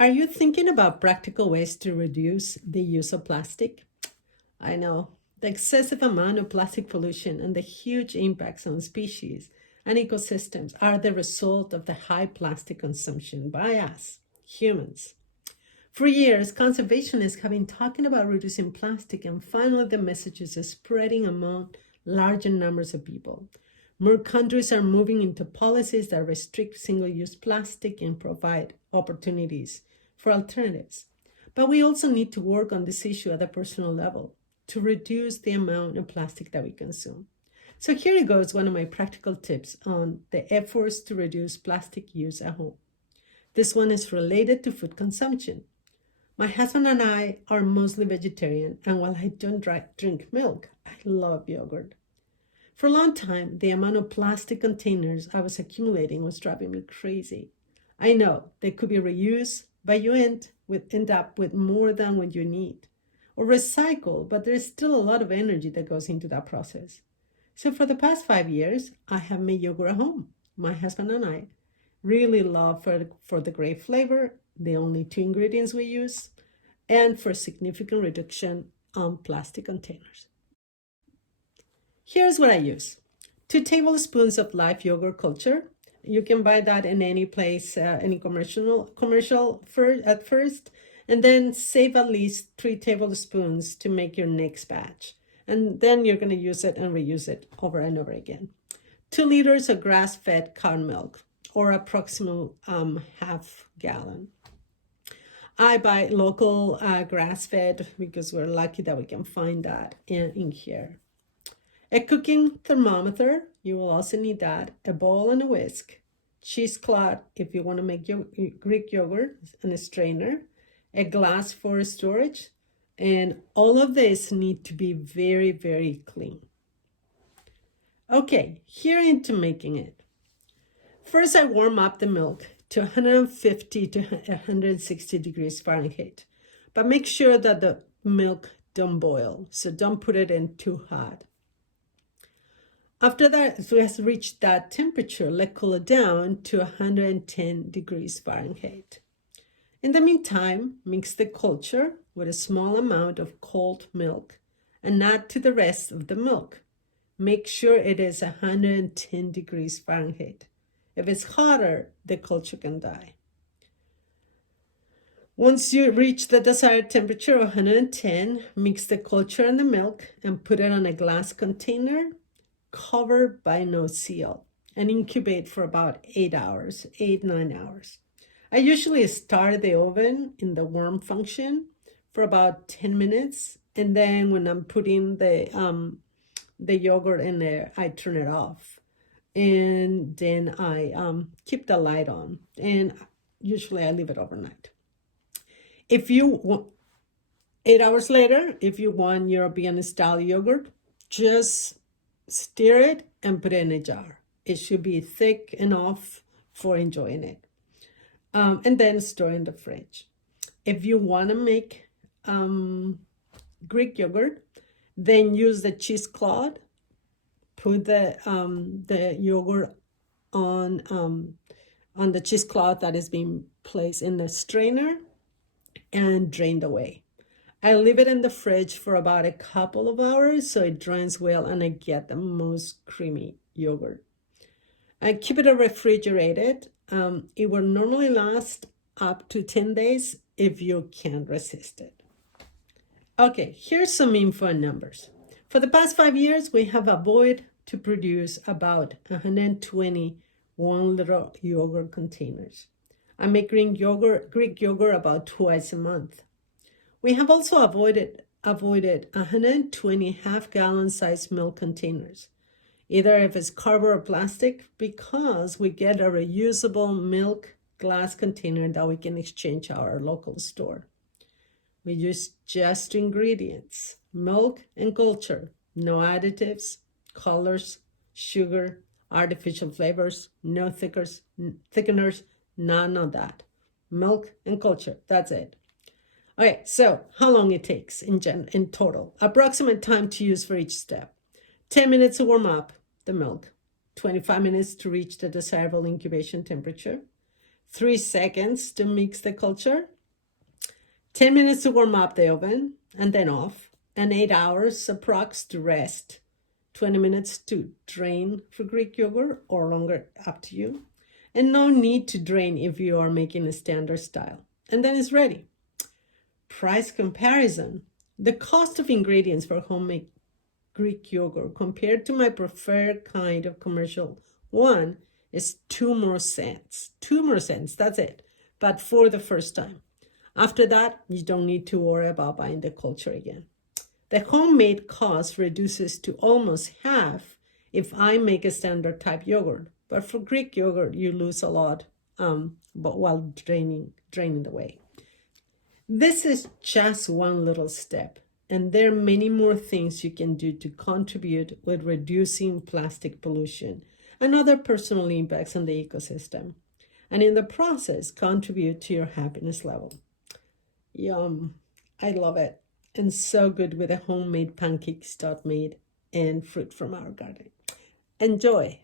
Are you thinking about practical ways to reduce the use of plastic? I know the excessive amount of plastic pollution and the huge impacts on species and ecosystems are the result of the high plastic consumption by us, humans. For years, conservationists have been talking about reducing plastic, and finally, the message is spreading among larger numbers of people. More countries are moving into policies that restrict single use plastic and provide opportunities for alternatives. But we also need to work on this issue at a personal level to reduce the amount of plastic that we consume. So here goes one of my practical tips on the efforts to reduce plastic use at home. This one is related to food consumption. My husband and I are mostly vegetarian, and while I don't drink milk, I love yogurt. For a long time, the amount of plastic containers I was accumulating was driving me crazy. I know they could be reused, but you end up with more than what you need. Or recycle, but there's still a lot of energy that goes into that process. So for the past 5 years, I have made yogurt at home. My husband and I really love for the great flavor, the only 2 ingredients we use, and for significant reduction on plastic containers. Here's what I use. 2 tablespoons of live yogurt culture. You can buy that in any place, any commercial at first, and then save at least 3 tablespoons to make your next batch. And then you're going to use it and reuse it over and over again. 2 liters of grass-fed cow milk, or approximately half gallon. I buy local grass-fed because we're lucky that we can find that in here. A cooking thermometer, you will also need that, a bowl and a whisk, cheesecloth if you want to make Greek yogurt, and a strainer, a glass for storage, and all of this need to be very, very clean. Okay, here into making it. First, I warm up the milk to 150 to 160 degrees Fahrenheit, but make sure that the milk don't boil, so don't put it in too hot. After that, it has reached that temperature, let cool it down to 110 degrees Fahrenheit. In the meantime, mix the culture with a small amount of cold milk and add to the rest of the milk. Make sure it is 110 degrees Fahrenheit. If it's hotter, the culture can die. Once you reach the desired temperature of 110, mix the culture and the milk and put it on a glass container covered by no seal and incubate for about 8 hours, 9 hours. I usually start the oven in the warm function for about 10 minutes, and then when I'm putting the yogurt in there, I turn it off, and then I keep the light on, and usually I leave it overnight. If you want 8 hours later, if you want European style yogurt, just stir it and put it in a jar. It should be thick enough for enjoying it. And then store in the fridge. If you want to make Greek yogurt, then use the cheesecloth. Put the yogurt on the cheesecloth that is being placed in the strainer and drained away. I leave it in the fridge for about a couple of hours so it drains well and I get the most creamy yogurt. I keep it refrigerated. It will normally last up to 10 days if you can't resist it. Okay, here's some info and numbers. For the past 5 years, we have avoided to produce about 120 1-liter yogurt containers. I make Greek yogurt about twice a month. We have also avoided 120 half-gallon size milk containers, either if it's cardboard or plastic, because we get a reusable milk glass container that we can exchange at our local store. We use just ingredients, milk and culture, no additives, colors, sugar, artificial flavors, no thickeners, none of that. Milk and culture, that's it. Okay, so how long it takes in total? Approximate time to use for each step. 10 minutes to warm up the milk, 25 minutes to reach the desirable incubation temperature, 3 seconds to mix the culture, 10 minutes to warm up the oven and then off, and 8 hours approx to rest, 20 minutes to drain for Greek yogurt or longer, up to you. And no need to drain if you are making a standard style. And then it's ready. Price comparison. The cost of ingredients for homemade Greek yogurt compared to my preferred kind of commercial one is 2 more cents. 2 more cents, that's it. But for the first time. After that, you don't need to worry about buying the culture again. The homemade cost reduces to almost half if I make a standard type yogurt. But for Greek yogurt, you lose a lot but while draining the whey. This is just one little step, and there are many more things you can do to contribute with reducing plastic pollution and other personal impacts on the ecosystem, and in the process, contribute to your happiness level. Yum, I love it. And so good with the homemade pancakes made and fruit from our garden. Enjoy.